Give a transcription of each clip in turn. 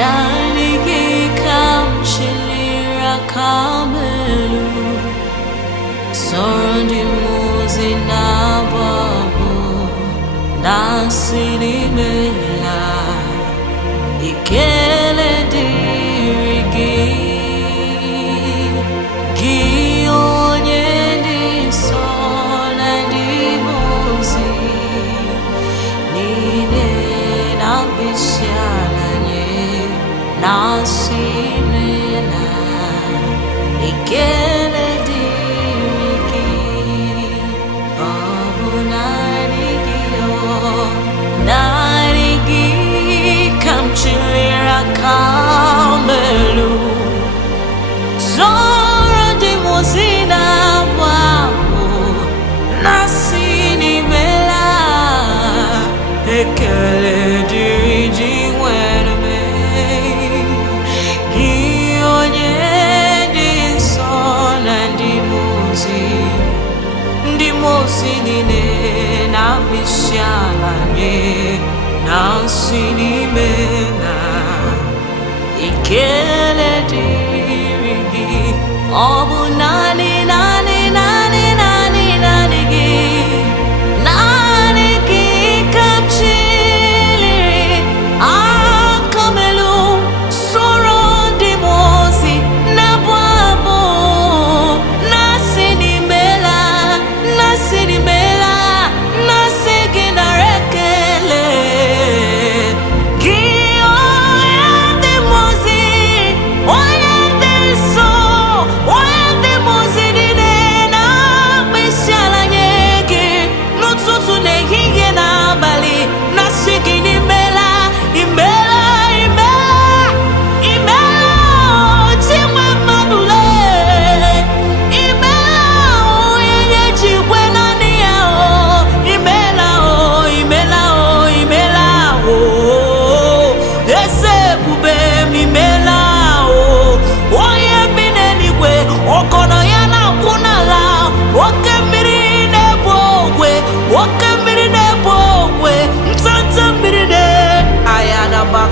Naligi kam chilira kamelu Sondi muzi na babu Nasini mela Ikele dirigi Gionye di sona di muzi Nine na bishalanye Nasimena Ikele dirigi Babu narigio Narigi Kamchilira kamelu Zora di mozina wapo Nasini mela Ekele dirigi wenme Gionye di sona di mozi nine na bishalanye Nasini mena Ikele dirigi Obu nani nani nani nani nani gi Nani gi kapchiliri Akamelu Sorondi mozi Nabwabo Nasini mela Nasini mela Nasigi narekele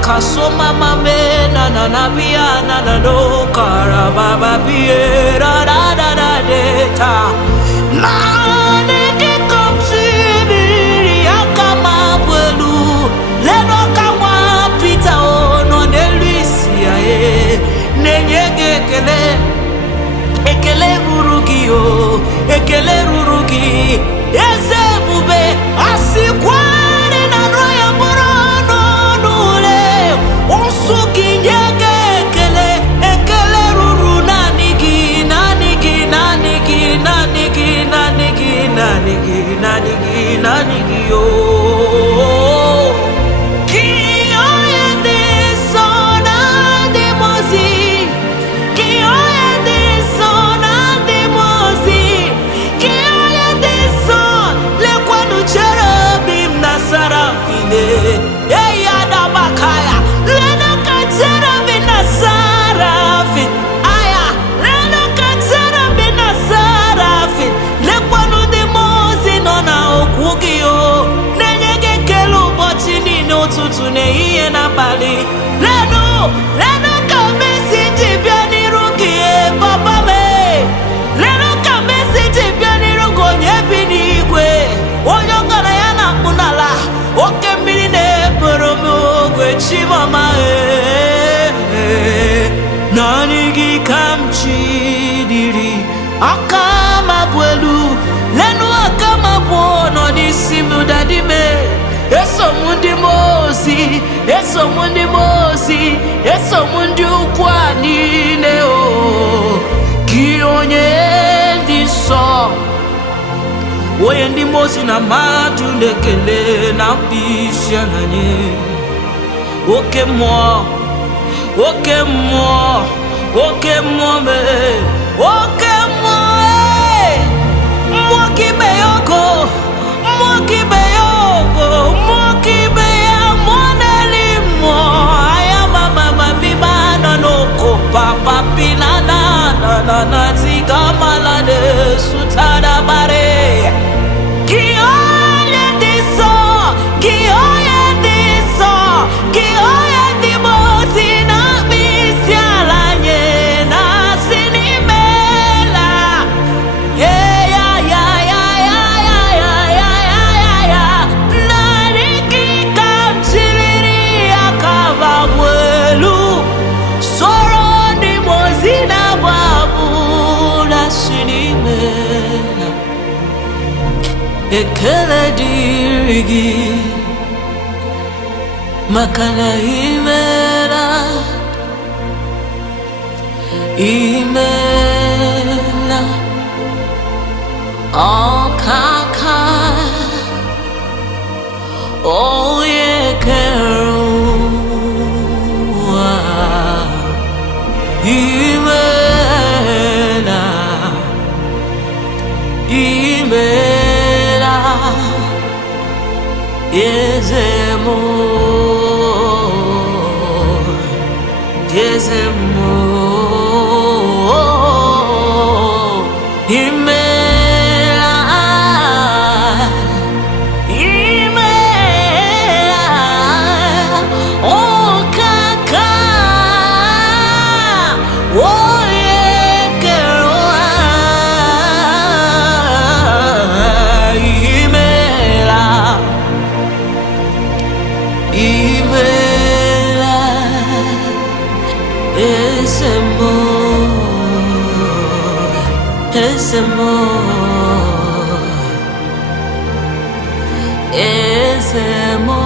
Kaso mama me na na na bia na na do kara baba bia da da da da deta na ne ke komsini akama bwelu le no kawa pita ono ne luisia e ne nyege ekele rurugi o ekele rurugi eze bube asikwa na roya boro Nanigi yo Kiyoye de sona de mozi Kiyoye de sona de mozi Kiyoye de son Le kwanu cherubim na sarafine Eya da bakaya Lena ka cherubim na sarafin Aya Lena ka cherubim na sarafin Le kwanu de mozi nona Ukio nenyege kelu botini no tutu ne iye na bali leno ka message biani ruki papa me leno ka message biani rugo nyebi ni igwe onyo ngana ya na kunala oke mmiri ne boromo ogwe chimama nani gi kamchi diri akama bwelu lenu akama bwono nisimu dadime eso mundi mozi eso mundi ukwani neo kionye diso oye ndi mozi na matu nekele na pisha nanye oke mo me oke mo Moki beya monelimo ayama mama bibana no ko papa pinana na ziga malade sutada bare Kiyoye diso Kiyoye di mozi ekele dịrị gị maka na imela ọkaka onye kere ụwa imela Yezemo Esse amor